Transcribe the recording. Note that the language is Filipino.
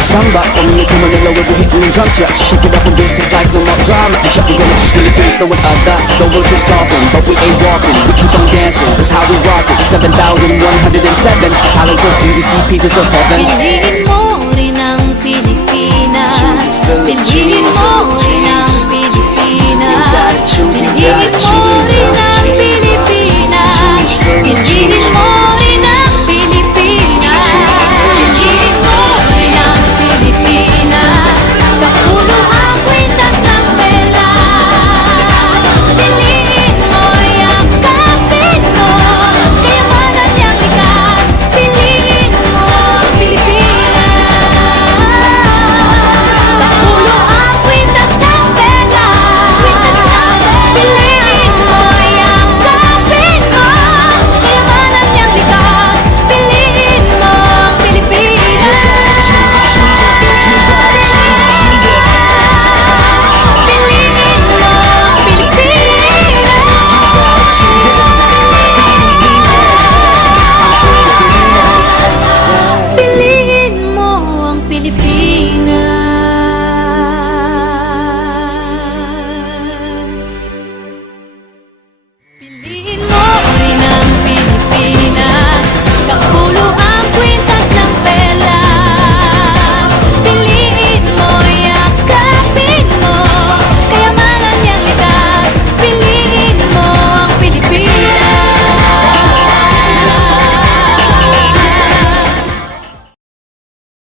Samba coming into Manila with the hitting and drums, yeah. Shake it up and basic life, no more drama. The jumping gonna just really things, no one other. No one can solve them, but we ain't walking. We keep on dancing, that's how we rock it. 7,107 islands of beauty, pieces of heaven. Piliin mo rin ang Pilipinas. Piliin mo rin ang Pilipinas. Piliin mo